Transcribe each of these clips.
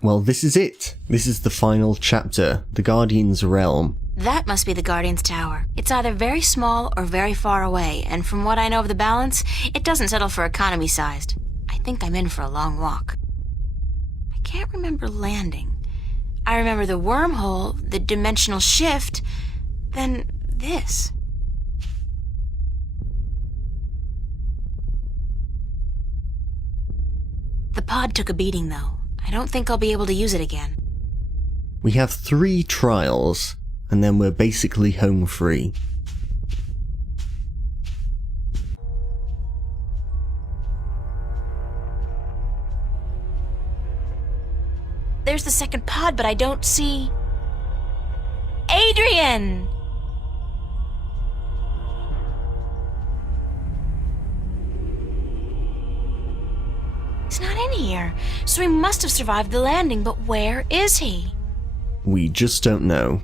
Well, this is it. This is the final chapter, the Guardian's Realm. That must be the Guardian's Tower. It's either very small or very far away, and from what I know of the balance, it doesn't settle for economy-sized. I think I'm in for a long walk. I can't remember landing. I remember the wormhole, the dimensional shift, then this. The pod took a beating, though. I don't think I'll be able to use it again. We have 3 trials, and then we're basically home free. There's the second pod, but I don't see... Adrian! He's not in here, so he must have survived the landing, but where is he? We just don't know.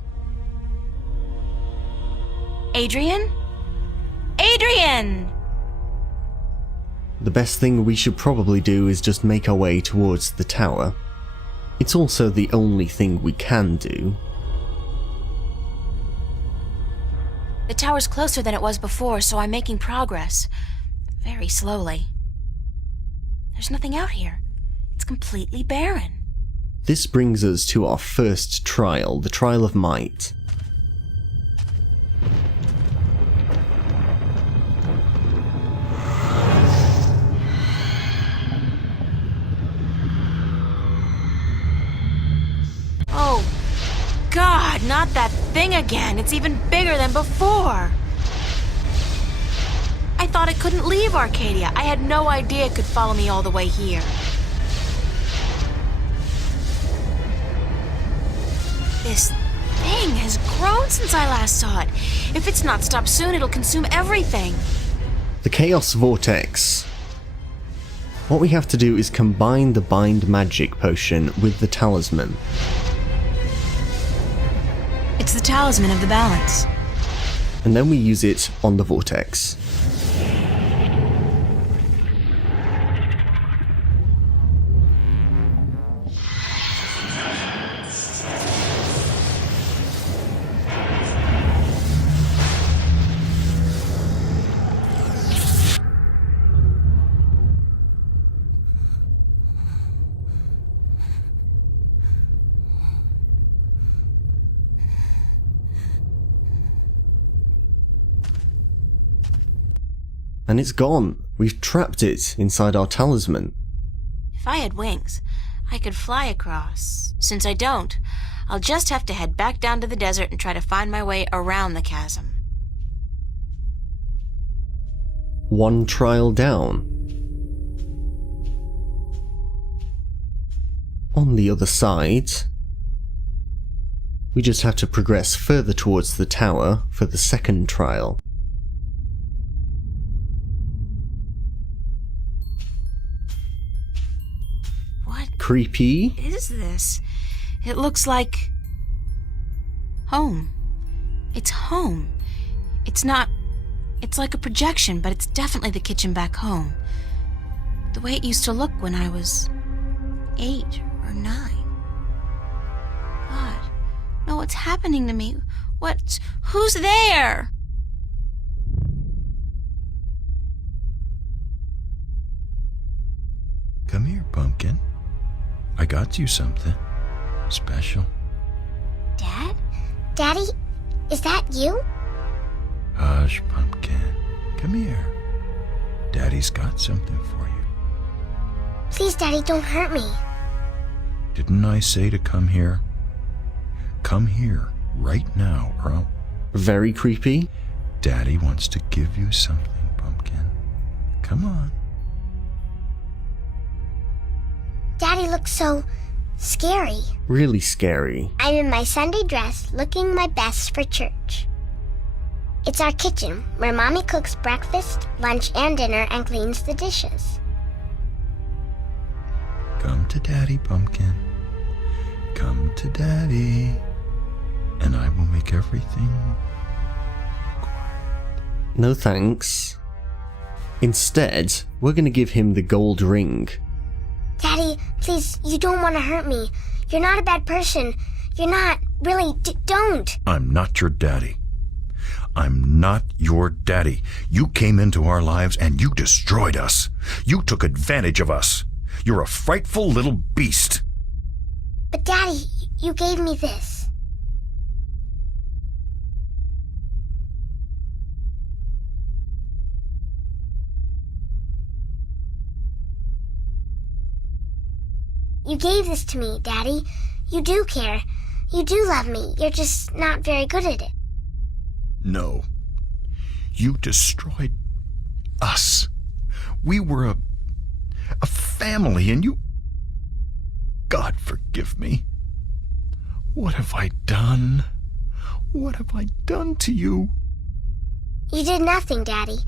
Adrian? Adrian! The best thing we should probably do is just make our way towards the tower. It's also the only thing we can do. The tower's closer than it was before, so I'm making progress. Very slowly. There's nothing out here. It's completely barren. This brings us to our first trial, the Trial of Might. Oh, God, not that thing again. It's even bigger than before. I thought it couldn't leave Arcadia. I had no idea it could follow me all the way here. This thing has grown since I last saw it. If it's not stopped soon, it'll consume everything. The Chaos Vortex. What we have to do is combine the Bind Magic potion with the Talisman. It's the Talisman of the Balance. And then we use it on the Vortex. And it's gone. We've trapped it inside our talisman. If I had wings, I could fly across. Since I don't, I'll just have to head back down to the desert and try to find my way around the chasm. 1 trial down. On the other side, we just have to progress further towards the tower for the second trial. What Creepy. is this? It looks like... home. It's home. It's not... It's like a projection, but it's definitely the kitchen back home. The way it used to look when I was 8 or 9. God, no, what's happening to me? Who's there? Come here, Pumpkin. I got you something special. Dad? Daddy, is that you? Hush, Pumpkin. Come here. Daddy's got something for you. Please, Daddy, don't hurt me. Didn't I say to come here? Come here right now, or I'll... Very creepy. Daddy wants to give you something, Pumpkin. Come on. Daddy looks so scary. Really scary. I'm in my Sunday dress, looking my best for church. It's our kitchen, where Mommy cooks breakfast, lunch, and dinner and cleans the dishes. Come to Daddy, Pumpkin. Come to Daddy. And I will make everything quiet. No thanks. Instead, we're gonna give him the gold ring. Daddy, please, you don't want to hurt me. You're not a bad person. You're not. Really, don't. I'm not your daddy. I'm not your daddy. You came into our lives and you destroyed us. You took advantage of us. You're a frightful little beast. But Daddy, you gave me this. You gave this to me, Daddy. You do care. You do love me. You're just not very good at it. No. You destroyed us. We were a family, and you... God forgive me. What have I done? What have I done to you? You did nothing, Daddy.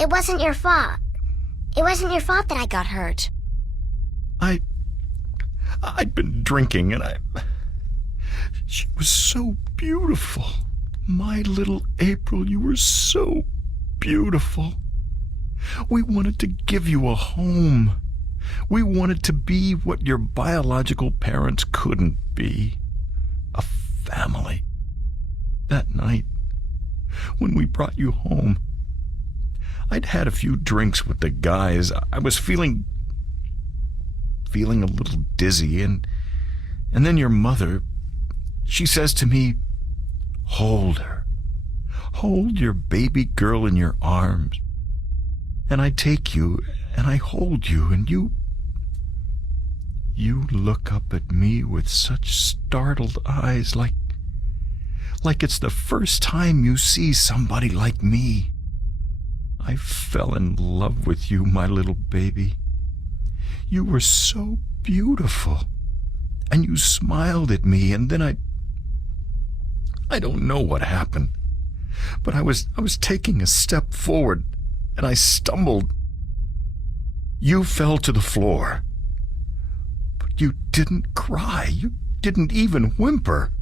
It wasn't your fault. It wasn't your fault that I got hurt. I'd been drinking, and she was so beautiful. My little April, you were so beautiful. We wanted to give you a home. We wanted to be what your biological parents couldn't be. A family. That night, when we brought you home, I'd had a few drinks with the guys. I was feeling a little dizzy, and then your mother, she says to me, "Hold her. Hold your baby girl in your arms." And I take you, and I hold you, and you look up at me with such startled eyes, like it's the first time you see somebody like me. I fell in love with you, my little baby. You were so beautiful, and you smiled at me, and then I don't know what happened, but I was taking a step forward, and I stumbled. You fell to the floor, but you didn't cry. You didn't even whimper.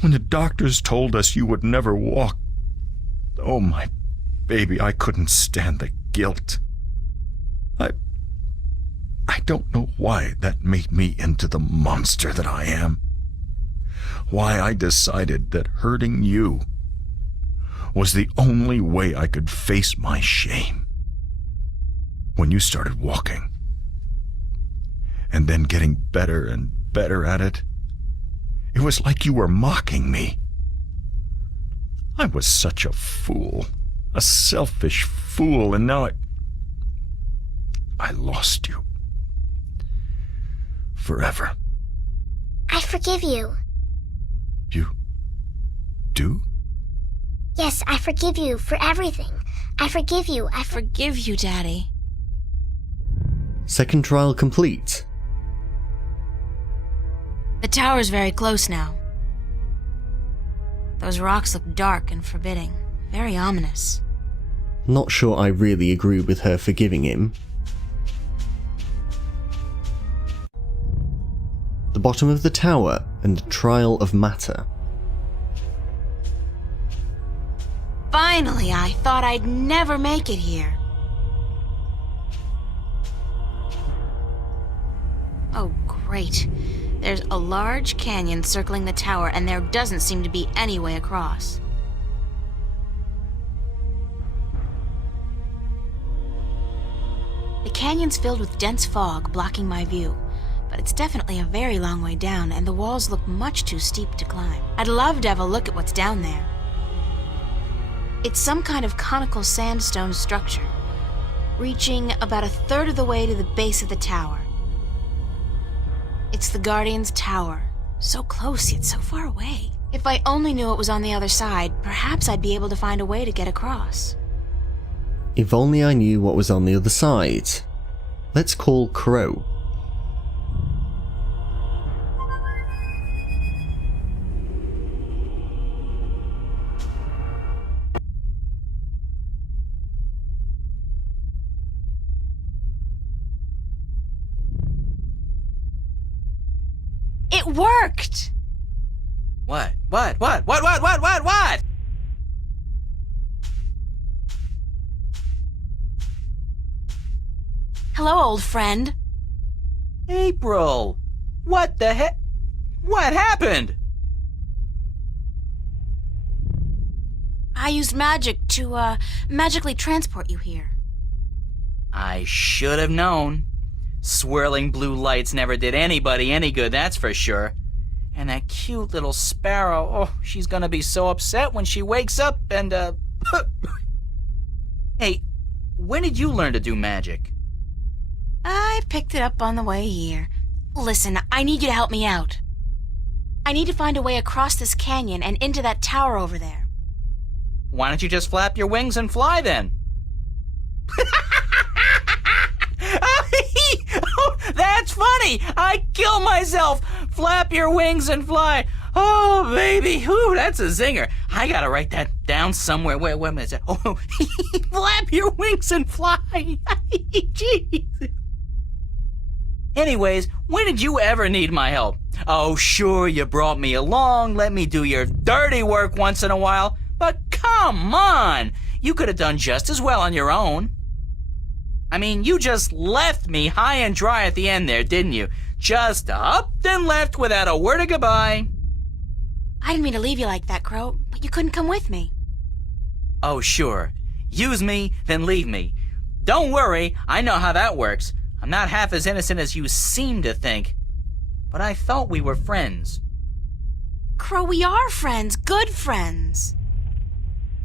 When the doctors told us you would never walk, oh, my baby, I couldn't stand the guilt. I don't know why that made me into the monster that I am. Why I decided that hurting you was the only way I could face my shame. When you started walking, and then getting better and better at it, it was like you were mocking me. I was such a fool, a selfish fool, and now I lost you. Forever. I forgive you. You do? Yes, I forgive you for everything. I forgive you. I Forgive you, Daddy. Second trial complete. The tower's very close now. Those rocks look dark and forbidding. Very ominous. Not sure I really agree with her forgiving him. The bottom of the tower and the trial of matter. Finally, I thought I'd never make it here. Oh, great. There's a large canyon circling the tower, and there doesn't seem to be any way across. The canyon's filled with dense fog, blocking my view. But it's definitely a very long way down, and the walls look much too steep to climb. I'd love to have a look at what's down there. It's some kind of conical sandstone structure, reaching about a third of the way to the base of the tower. It's the Guardian's Tower. So close, yet so far away. If I only knew it was on the other side, perhaps I'd be able to find a way to get across. If only I knew what was on the other side. Let's call Crow. It worked! What? Hello, old friend. April! What the heck? What happened? I used magic to, magically transport you here. I should have known. Swirling blue lights never did anybody any good, that's for sure. And that cute little sparrow, oh, she's gonna be so upset when she wakes up and, Hey, when did you learn to do magic? I picked it up on the way here. Listen, I need you to help me out. I need to find a way across this canyon and into that tower over there. Why don't you just flap your wings and fly then? Oh, that's funny! I kill myself! Flap your wings and fly! Oh, baby! Whew, that's a zinger. I gotta write that down somewhere. Wait a minute. Oh, flap your wings and fly! Jeez. Anyways, when did you ever need my help? Oh, sure, you brought me along, let me do your dirty work once in a while, but come on! You could have done just as well on your own. I mean, you just left me high and dry at the end there, didn't you? Just up and left without a word of goodbye. I didn't mean to leave you like that, Crow, but you couldn't come with me. Oh, sure. Use me, then leave me. Don't worry, I know how that works. I'm not half as innocent as you seem to think. But I thought we were friends. Crow, we are friends, good friends.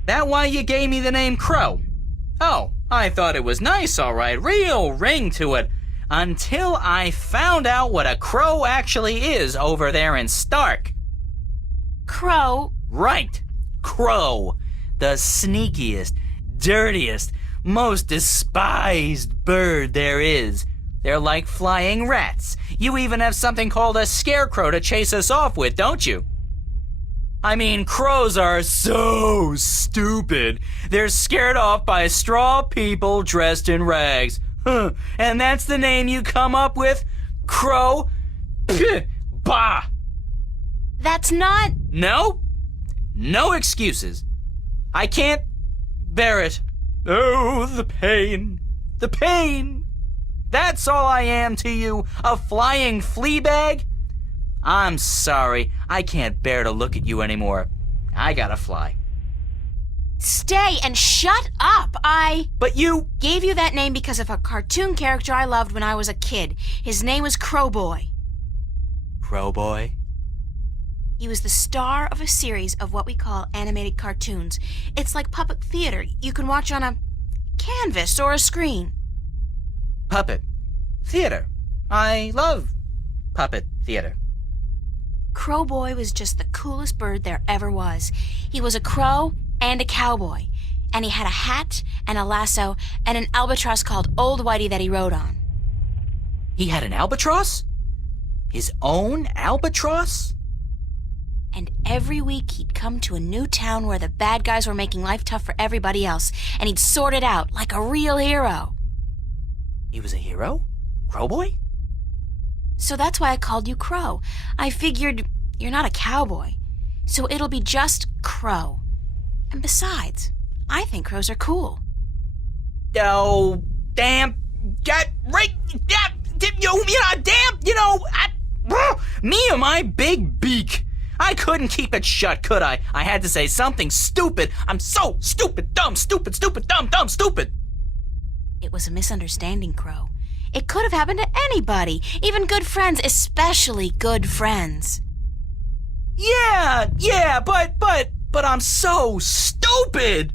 That why you gave me the name Crow? Oh, I thought it was nice, all right, real ring to it. Until I found out what a crow actually is over there in Stark. Crow? Right, crow. The sneakiest, dirtiest, most despised bird there is. They're like flying rats. You even have something called a scarecrow to chase us off with, don't you? I mean, crows are so stupid. They're scared off by straw people dressed in rags. Huh. And that's the name you come up with? Crow? Pfft, bah! That's not... No? No excuses. I can't bear it. Oh, the pain. The pain. That's all I am to you, a flying flea bag? I'm sorry, I can't bear to look at you anymore. I gotta fly. Stay and shut up! But you... Gave you that name because of a cartoon character I loved when I was a kid. His name was Crowboy. Crowboy? He was the star of a series of what we call animated cartoons. It's like puppet theater. You can watch on a canvas or a screen. Puppet theater. I love puppet theater. Crowboy was just the coolest bird there ever was. He was a crow and a cowboy. And he had a hat and a lasso and an albatross called Old Whitey that he rode on. He had an albatross? His own albatross? And every week he'd come to a new town where the bad guys were making life tough for everybody else, and he'd sort it out like a real hero. He was a hero? Crowboy? So that's why I called you Crow. I figured you're not a cowboy, so it'll be just Crow. And besides, I think crows are cool. Oh, damn. Get right. Me and my big beak. I couldn't keep it shut, could I? I had to say something stupid. I'm so stupid, dumb, stupid, stupid, dumb, dumb, stupid. It was a misunderstanding, Crow. It could have happened to anybody, even good friends, especially good friends. Yeah, but I'm so stupid.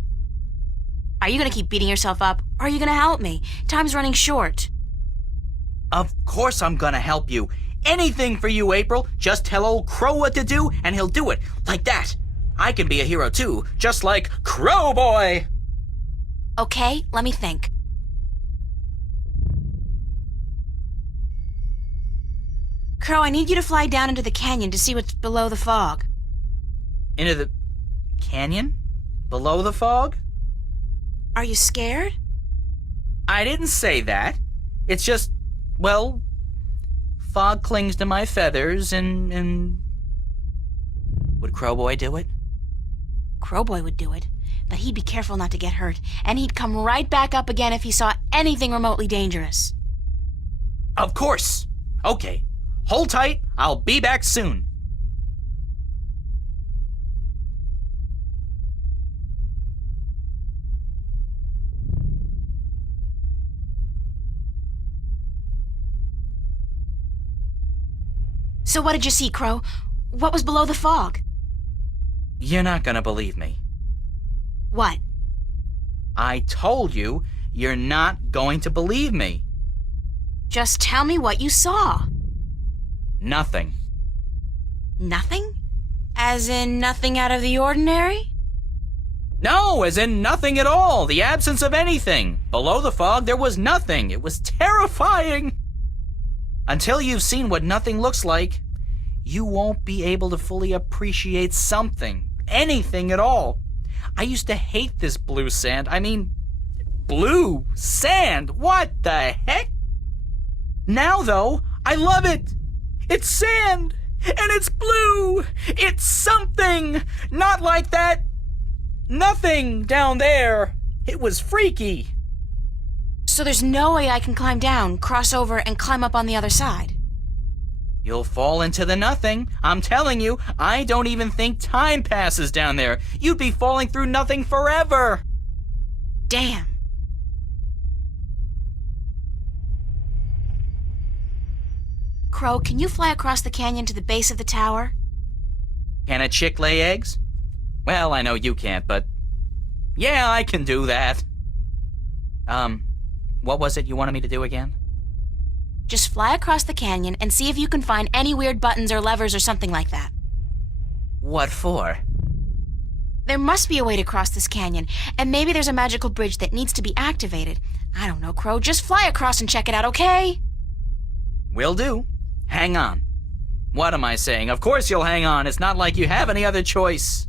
Are you gonna keep beating yourself up, or are you gonna help me? Time's running short. Of course I'm gonna help you. Anything for you, April. Just tell old Crow what to do, and he'll do it. Like that. I can be a hero too, just like Crowboy. Okay, let me think. Crow, I need you to fly down into the canyon to see what's below the fog. Into the canyon? Below the fog? Are you scared? I didn't say that. It's just, well, fog clings to my feathers and... Would Crowboy do it? Crowboy would do it, but he'd be careful not to get hurt, and he'd come right back up again if he saw anything remotely dangerous. Of course. Okay. Hold tight, I'll be back soon. So what did you see, Crow? What was below the fog? You're not gonna believe me. What? I told you, you're not going to believe me. Just tell me what you saw. Nothing. Nothing? As in nothing out of the ordinary? No, as in nothing at all. The absence of anything. Below the fog, there was nothing. It was terrifying. Until you've seen what nothing looks like, you won't be able to fully appreciate something. Anything at all. I used to hate this blue sand. I mean, blue sand. What the heck? Now, though, I love it. It's sand. And it's blue. It's something. Not like that nothing down there. It was freaky. So there's no way I can climb down, cross over, and climb up on the other side? You'll fall into the nothing. I'm telling you, I don't even think time passes down there. You'd be falling through nothing forever. Damn. Crow, can you fly across the canyon to the base of the tower? Can a chick lay eggs? Well, I know you can't, but yeah, I can do that. What was it you wanted me to do again? Just fly across the canyon and see if you can find any weird buttons or levers or something like that. What for? There must be a way to cross this canyon, and maybe there's a magical bridge that needs to be activated. I don't know, Crow. Just fly across and check it out, okay? Will do. Hang on. What am I saying? Of course you'll hang on. It's not like you have any other choice.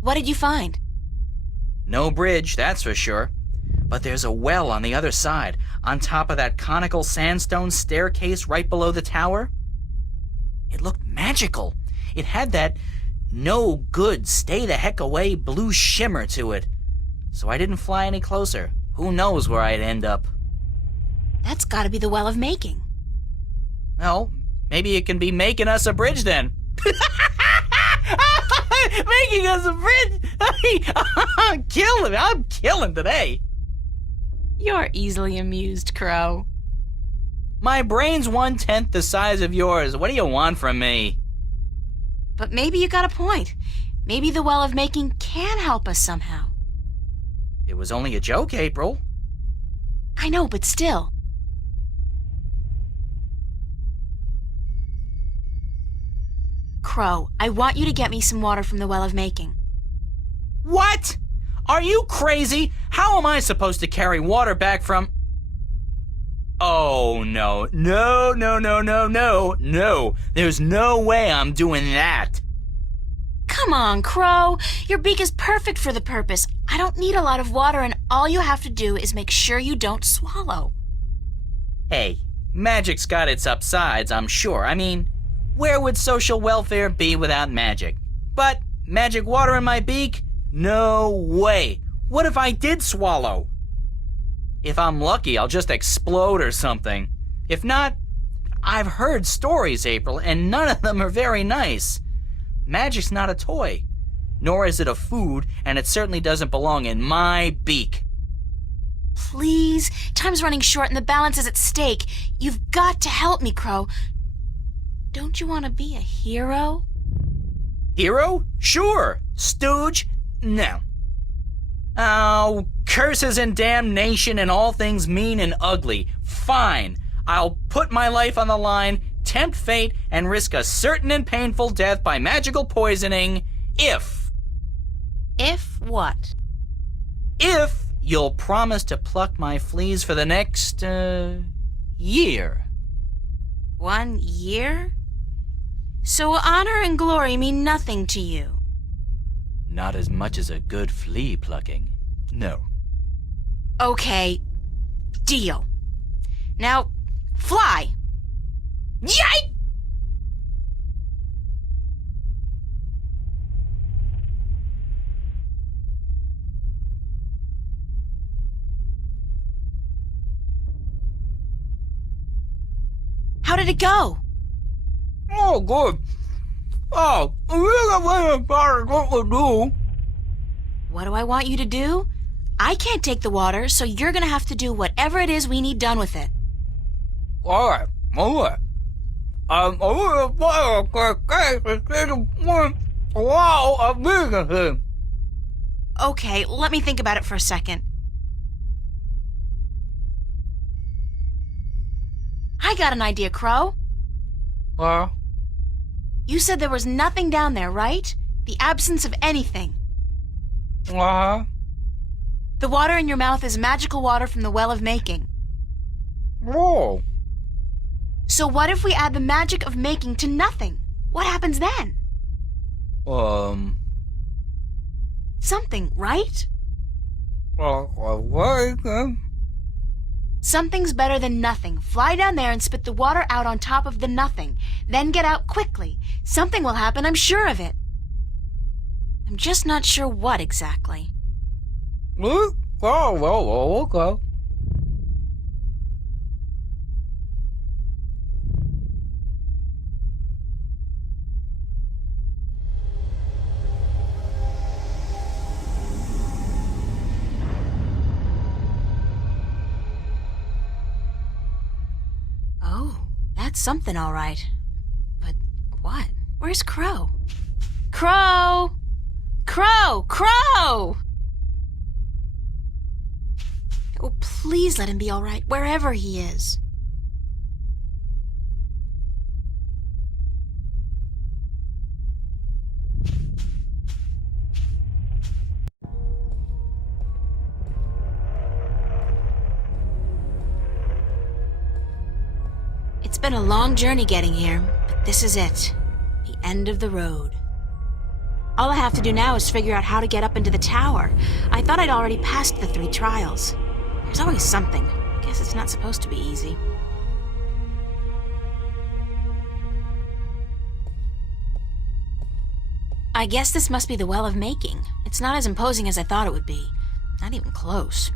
What did you find? No bridge, that's for sure. But there's a well on the other side, on top of that conical sandstone staircase right below the tower. It looked magical. It had that no good, stay the heck away blue shimmer to it. So I didn't fly any closer. Who knows where I'd end up? That's gotta be the Well of Making. Well, maybe it can be making us a bridge then. Making us a bridge? I'm killing today. You're easily amused, Crow. My brain's 1/10 the size of yours. What do you want from me? But maybe you got a point. Maybe the Well of Making can help us somehow. It was only a joke, April. I know, but still. Crow, I want you to get me some water from the Well of Making. What? Are you crazy? How am I supposed to carry water back from... Oh, no. No. There's no way I'm doing that. Come on, Crow. Your beak is perfect for the purpose. I don't need a lot of water, and all you have to do is make sure you don't swallow. Hey, magic's got its upsides, I'm sure. I mean, where would social welfare be without magic? But magic water in my beak? No way. What if I did swallow? If I'm lucky, I'll just explode or something. If not, I've heard stories, April, and none of them are very nice. Magic's not a toy, nor is it a food, and it certainly doesn't belong in my beak. Please, time's running short and the balance is at stake. You've got to help me, Crow. Don't you want to be a hero? Hero? Sure. Stooge? No. Oh, curses and damnation and all things mean and ugly. Fine. I'll put my life on the line, tempt fate, and risk a certain and painful death by magical poisoning if... If what? If you'll promise to pluck my fleas for the next, year. 1 year? So honor and glory mean nothing to you? Not as much as a good flea plucking. No. Okay, deal. Now, fly! Yike! How did it go? Oh, good. Oh, what we do? What do I want you to do? I can't take the water, so you're gonna have to do whatever it is we need done with it. All right. Okay, let me think about it for a second. I got an idea, Crow. You said there was nothing down there, right? The absence of anything. The water in your mouth is magical water from the Well of Making. Whoa. So what if we add the magic of making to nothing? What happens then? Something, right? Something's better than nothing. Fly down there and spit the water out on top of the nothing. Then get out quickly. Something will happen, I'm sure of it. I'm just not sure what exactly. Okay. Oh, that's something all right. But what? Where's Crow? Crow! Crow! Crow! Oh, please let him be all right, wherever he is. It's been a long journey getting here, but this is it. The end of the road. All I have to do now is figure out how to get up into the tower. I thought I'd already passed the 3 trials. There's always something. Guess it's not supposed to be easy. I guess this must be the Well of Making. It's not as imposing as I thought it would be. Not even close.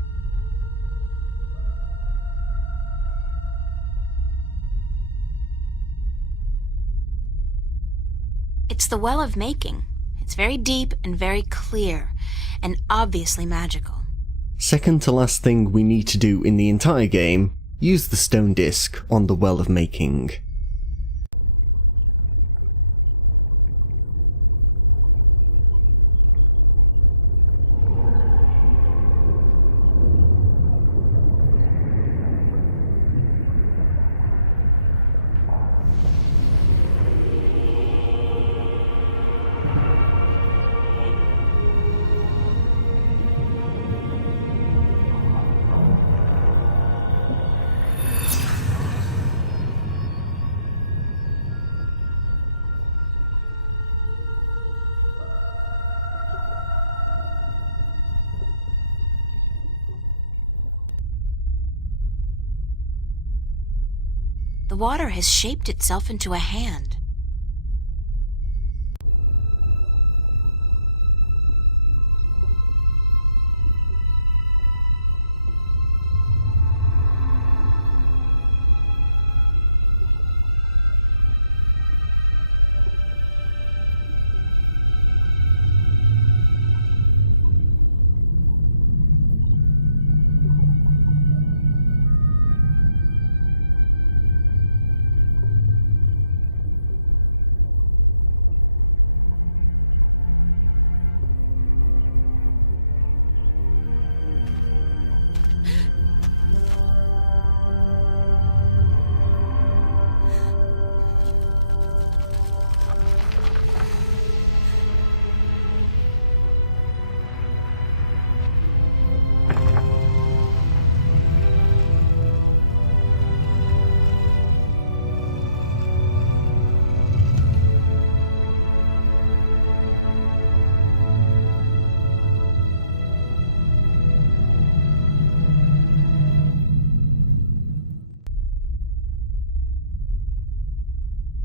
It's the Well of Making. It's very deep and very clear, and obviously magical. Second to last thing we need to do in the entire game, use the stone disc on the Well of Making. The water has shaped itself into a hand.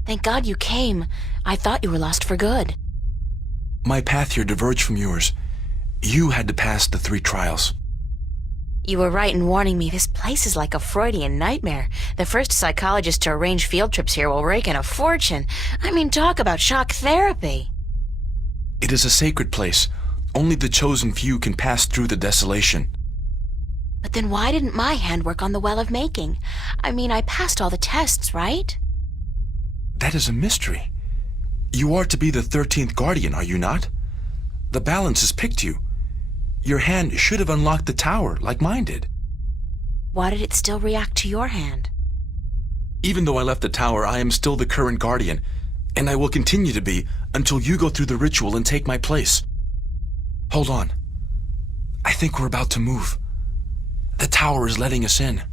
Thank God you came. I thought you were lost for good. My path here diverged from yours. You had to pass the 3 trials. You were right in warning me. This place is like a Freudian nightmare. The first psychologist to arrange field trips here will rake in a fortune. I mean, talk about shock therapy. It is a sacred place. Only the chosen few can pass through the desolation. But then why didn't my hand work on the Well of Making? I mean, I passed all the tests, right? That is a mystery. You are to be the 13th Guardian, are you not? The balance has picked you. Your hand should have unlocked the tower, like mine did. Why did it still react to your hand? Even though I left the tower, I am still the current Guardian, and I will continue to be until you go through the ritual and take my place. Hold on. I think we're about to move. The tower is letting us in.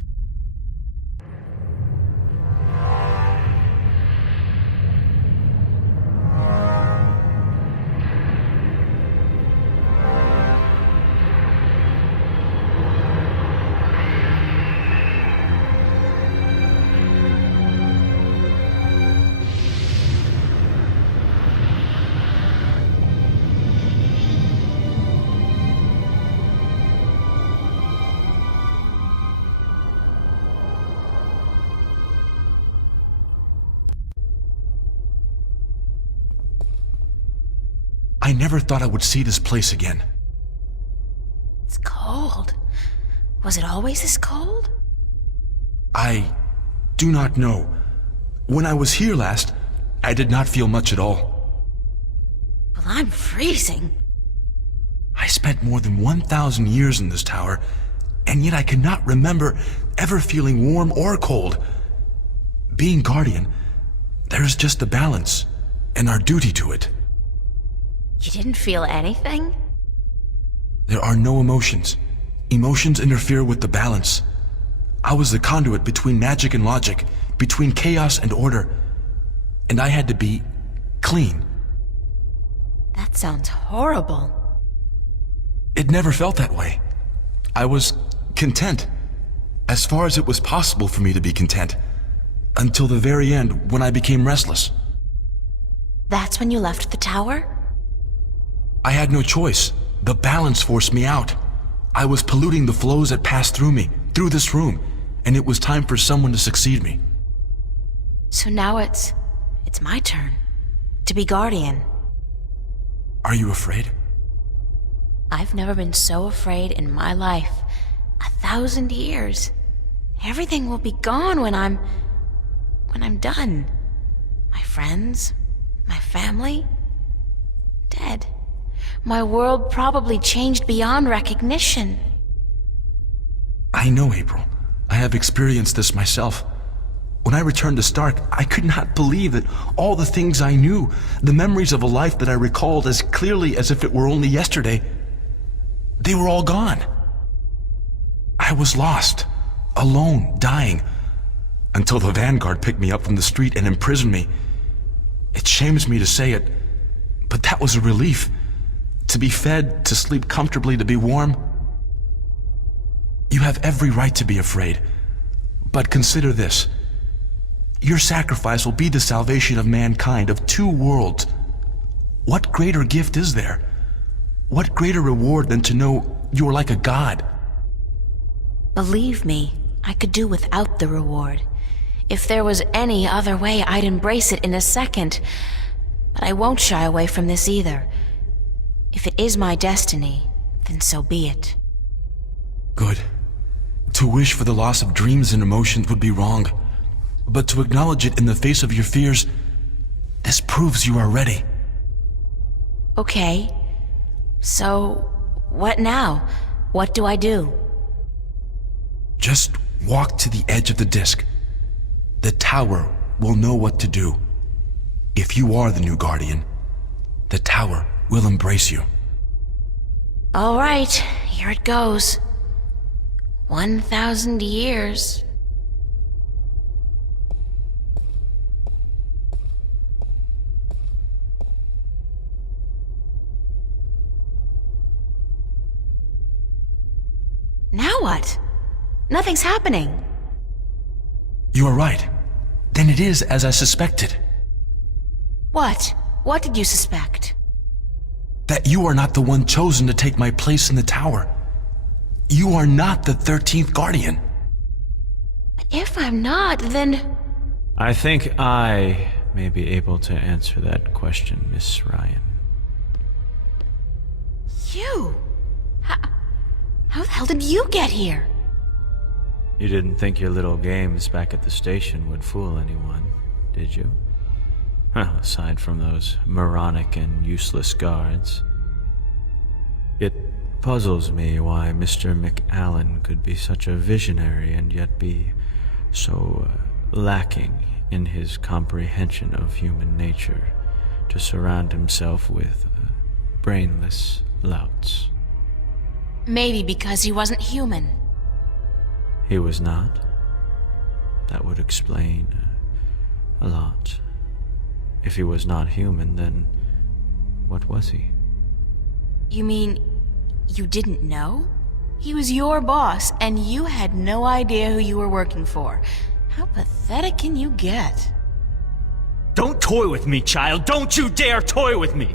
I never thought I would see this place again. It's cold. Was it always this cold? I do not know. When I was here last, I did not feel much at all. Well, I'm freezing. I spent more than 1,000 years in this tower, and yet I cannot remember ever feeling warm or cold. Being Guardian, there is just the balance, and our duty to it. You didn't feel anything? There are no emotions. Emotions interfere with the balance. I was the conduit between magic and logic, between chaos and order, and I had to be clean. That sounds horrible. It never felt that way. I was content, as far as it was possible for me to be content, until the very end when I became restless. That's when you left the tower? I had no choice. The balance forced me out. I was polluting the flows that passed through me, through this room, and it was time for someone to succeed me. So now it's my turn to be Guardian. Are you afraid? I've never been so afraid in my life. 1,000 years. Everything will be gone when I'm done. My friends, my family, dead. My world probably changed beyond recognition. I know, April. I have experienced this myself. When I returned to Stark, I could not believe that all the things I knew, the memories of a life that I recalled as clearly as if it were only yesterday, they were all gone. I was lost, alone, dying, until the Vanguard picked me up from the street and imprisoned me. It shames me to say it, but that was a relief. To be fed, to sleep comfortably, to be warm. You have every right to be afraid. But consider this. Your sacrifice will be the salvation of mankind, of 2 worlds. What greater gift is there? What greater reward than to know you are like a god? Believe me, I could do without the reward. If there was any other way, I'd embrace it in a second. But I won't shy away from this either. If it is my destiny, then so be it. Good. To wish for the loss of dreams and emotions would be wrong. But to acknowledge it in the face of your fears, this proves you are ready. Okay. So, what now? What do I do? Just walk to the edge of the disc. The tower will know what to do. If you are the new Guardian, the tower will embrace you. All right, here it goes. 1,000 years. Now what? Nothing's happening. You are right. Then it is as I suspected. What? What did you suspect? That you are not the one chosen to take my place in the tower. You are not the 13th Guardian. If I'm not, then... I think I may be able to answer that question, Miss Ryan. You? How the hell did you get here? You didn't think your little games back at the station would fool anyone, did you? Well, aside from those moronic and useless guards. It puzzles me why Mr. McAllen could be such a visionary and yet be so lacking in his comprehension of human nature to surround himself with brainless louts. Maybe because he wasn't human. He was not. That would explain a lot. If he was not human, then what was he? You mean you didn't know? He was your boss, and you had no idea who you were working for. How pathetic can you get? Don't toy with me, child! Don't you dare toy with me!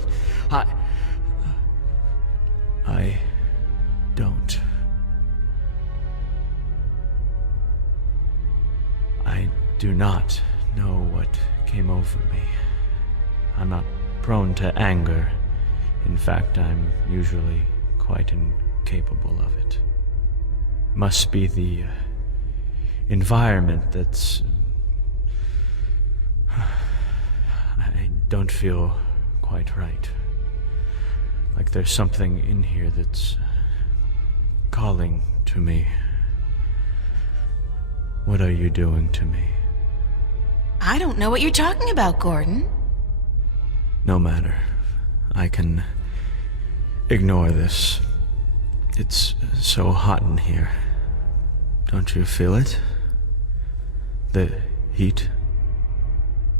I don't. I do not know what came over me. I'm not prone to anger. In fact, I'm usually quite incapable of it. Must be the environment that's... I don't feel quite right. Like there's something in here that's calling to me. What are you doing to me? I don't know what you're talking about, Gordon. No matter. I can ignore this. It's so hot in here. Don't you feel it? The heat?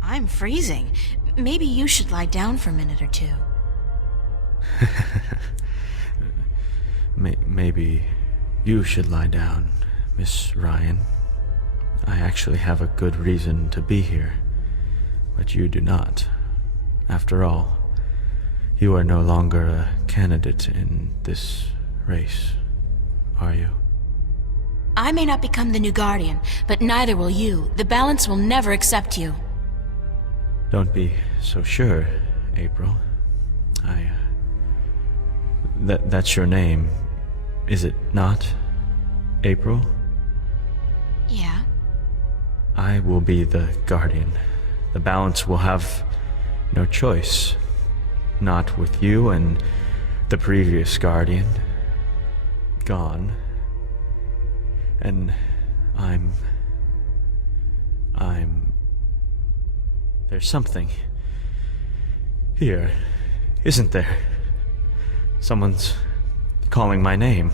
I'm freezing. Maybe you should lie down for a minute or two. Maybe you should lie down, Miss Ryan. I actually have a good reason to be here, but you do not. After all, you are no longer a candidate in this race, are you? I may not become the new Guardian, but neither will you. The Balance will never accept you. Don't be so sure, April. That's your name, is it not, April? Yeah. I will be the Guardian. The Balance will have no choice. Not with you and the previous Guardian gone. And I'm... There's something here, isn't there? Someone's calling my name.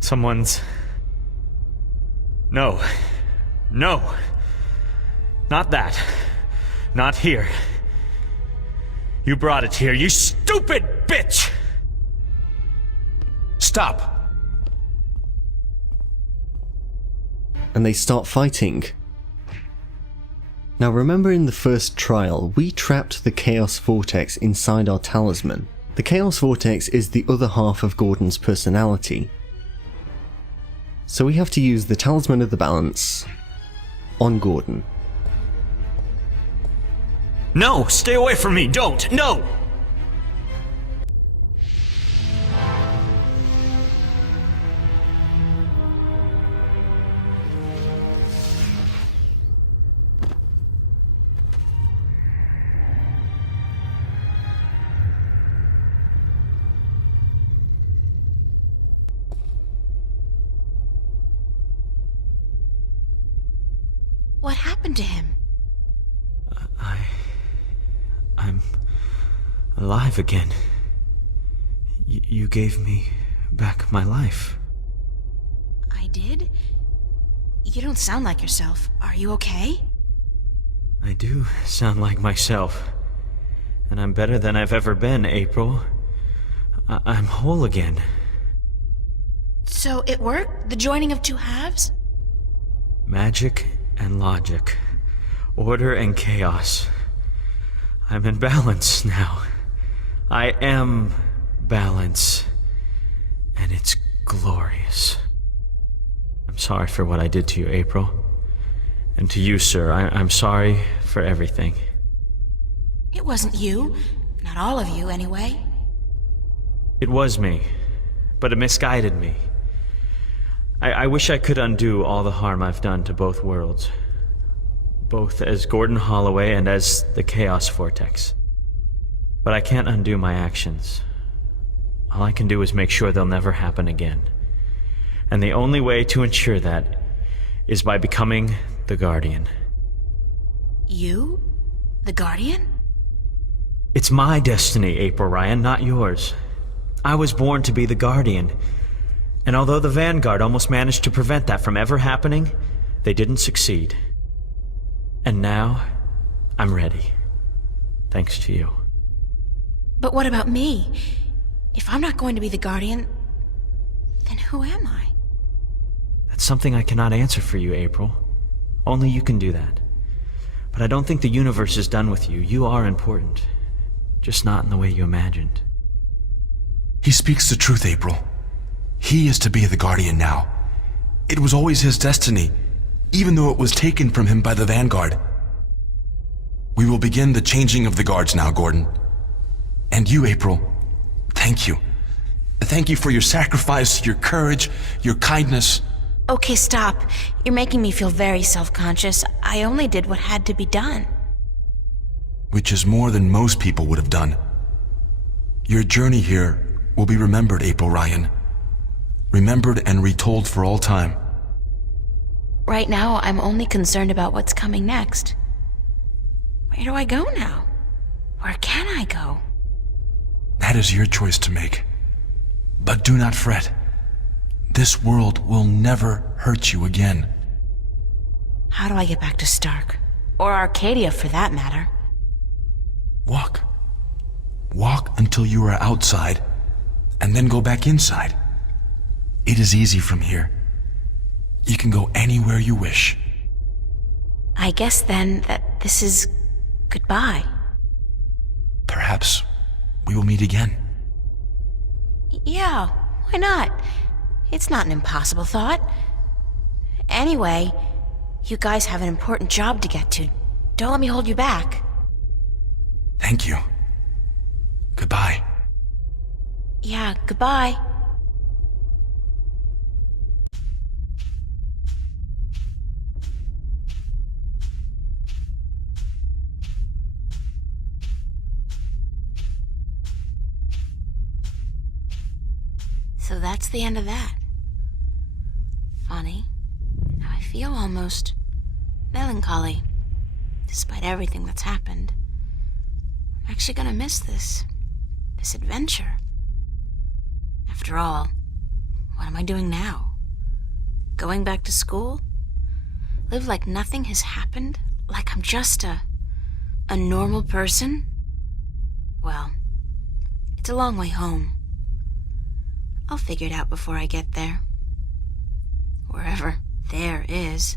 Someone's... No. No. Not that. Not here. You brought it here, you stupid bitch! Stop! And they start fighting. Now remember, in the first trial, we trapped the Chaos Vortex inside our talisman. The Chaos Vortex is the other half of Gordon's personality. So we have to use the Talisman of the Balance on Gordon. No! Stay away from me! Don't! No! What happened to him? I'm alive again. You gave me back my life. I did? You don't sound like yourself. Are you okay? I do sound like myself. And I'm better than I've ever been, April. I'm whole again. So it worked? The joining of two halves? Magic and logic. Order and chaos. I'm in balance now. I am balance. And it's glorious. I'm sorry for what I did to you, April. And to you, sir, I'm sorry for everything. It wasn't you. Not all of you, anyway. It was me, but it misguided me. I wish I could undo all the harm I've done to both worlds, both as Gordon Holloway and as the Chaos Vortex. But I can't undo my actions. All I can do is make sure they'll never happen again. And the only way to ensure that is by becoming the Guardian. You? The Guardian? It's my destiny, April Ryan, not yours. I was born to be the Guardian. And although the Vanguard almost managed to prevent that from ever happening, they didn't succeed. And now, I'm ready. Thanks to you. But what about me? If I'm not going to be the Guardian, then who am I? That's something I cannot answer for you, April. Only you can do that. But I don't think the universe is done with you. You are important. Just not in the way you imagined. He speaks the truth, April. He is to be the Guardian now. It was always his destiny, even though it was taken from him by the Vanguard. We will begin the changing of the guards now, Gordon. And you, April, thank you. Thank you for your sacrifice, your courage, your kindness. Okay, stop. You're making me feel very self-conscious. I only did what had to be done. Which is more than most people would have done. Your journey here will be remembered, April Ryan. Remembered and retold for all time. Right now, I'm only concerned about what's coming next. Where do I go now? Where can I go? That is your choice to make. But do not fret. This world will never hurt you again. How do I get back to Stark? Or Arcadia, for that matter? Walk. Walk until you are outside, and then go back inside. It is easy from here. You can go anywhere you wish. I guess then that this is goodbye. Perhaps we will meet again. Yeah, why not? It's not an impossible thought. Anyway, you guys have an important job to get to. Don't let me hold you back. Thank you. Goodbye. Yeah, goodbye. So that's the end of that. Funny. Now I feel almost melancholy, despite everything that's happened. I'm actually gonna miss this adventure. After all, what am I doing now? Going back to school? Live like nothing has happened? Like I'm just a normal person? Well, it's a long way home. I'll figure it out before I get there. Wherever there is.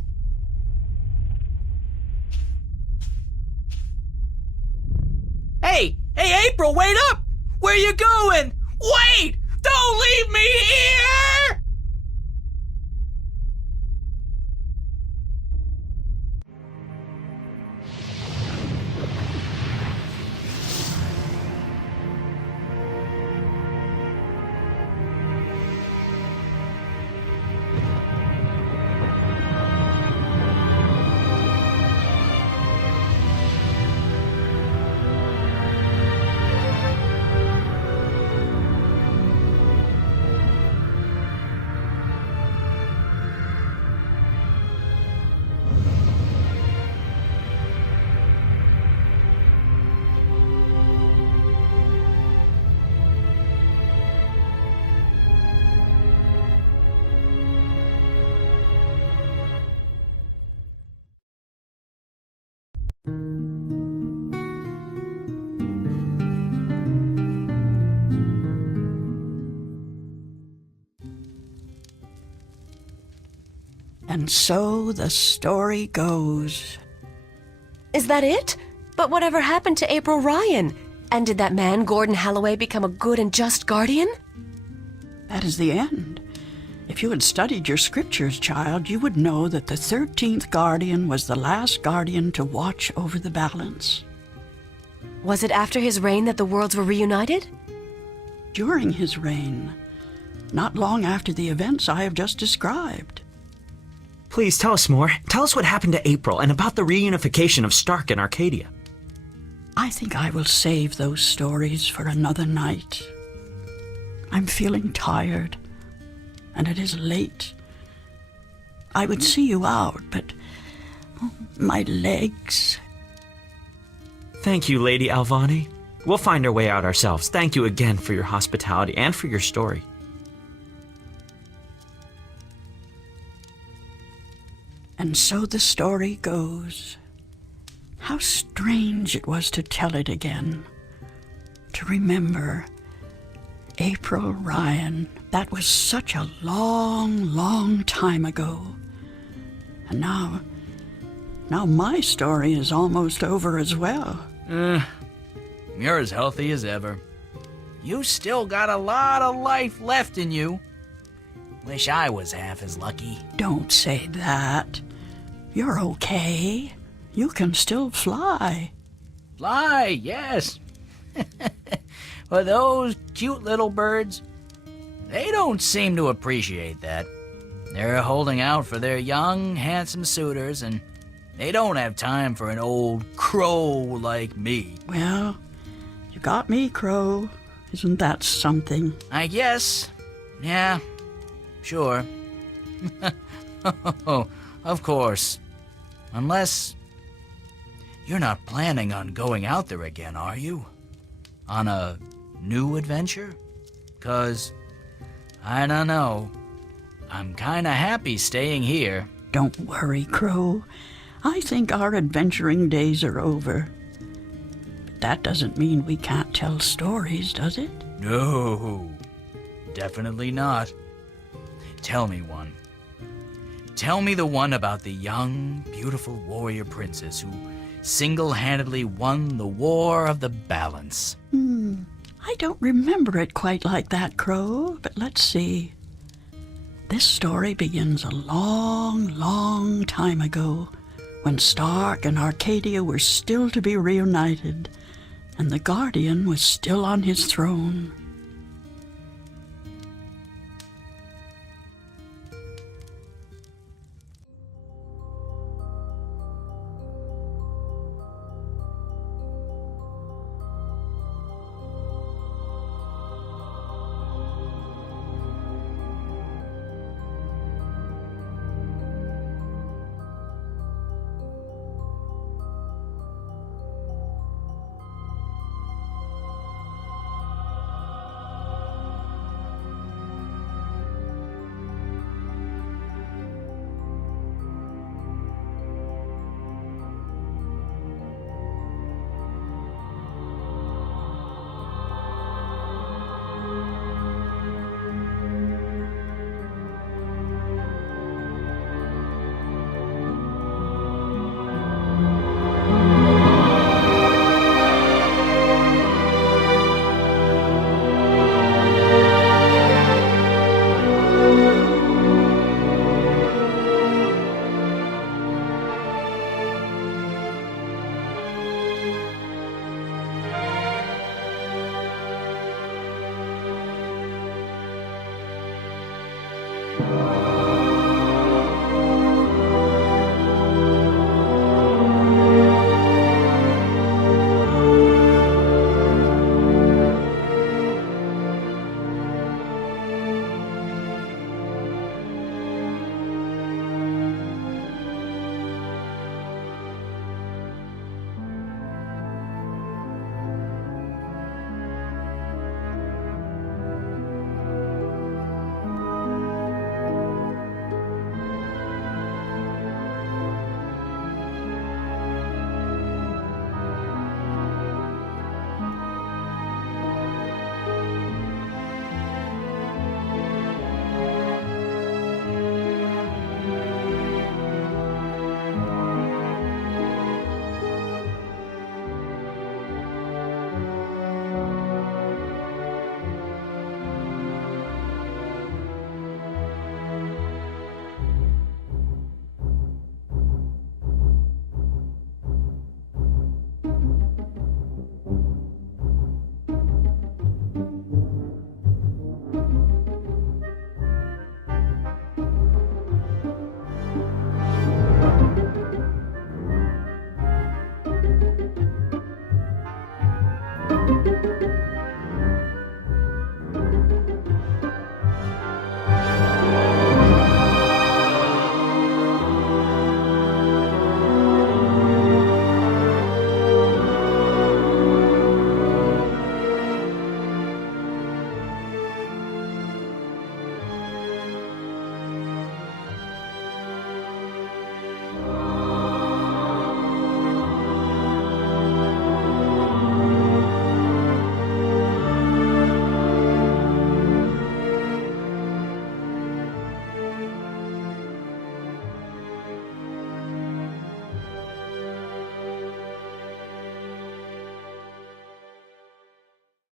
Hey, April, wait up! Where you going? Wait! Don't leave me here! And so the story goes. Is that it? But whatever happened to April Ryan? And did that man, Gordon Holloway, become a good and just guardian? That is the end. If you had studied your scriptures, child, you would know that the 13th guardian was the last guardian to watch over the balance. Was it after his reign that the worlds were reunited? During his reign, not long after the events I have just described. Please tell us more. Tell us what happened to April and about the reunification of Stark and Arcadia. I think I will save those stories for another night. I'm feeling tired, and it is late. I would see you out, but my legs. Thank you, Lady Alvani. We'll find our way out ourselves. Thank you again for your hospitality and for your story. And so the story goes. How strange it was to tell it again. To remember April Ryan. That was such a long, long time ago. And now my story is almost over as well. You're as healthy as ever. You still got a lot of life left in you. Wish I was half as lucky. Don't say that. You're okay. You can still fly. Fly, yes. But those cute little birds, they don't seem to appreciate that. They're holding out for their young, handsome suitors, and they don't have time for an old crow like me. Well, you got me, Crow. Isn't that something? I guess. Yeah, sure. Oh, of course. Unless you're not planning on going out there again, are you? On a new adventure? 'Cause, I don't know. I'm kinda happy staying here. Don't worry, Crow. I think our adventuring days are over. But that doesn't mean we can't tell stories, does it? No, definitely not. Tell me one. Tell me the one about the young, beautiful warrior princess who single-handedly won the War of the Balance. I don't remember it quite like that, Crow, but let's see. This story begins a long, long time ago, when Stark and Arcadia were still to be reunited, and the Guardian was still on his throne.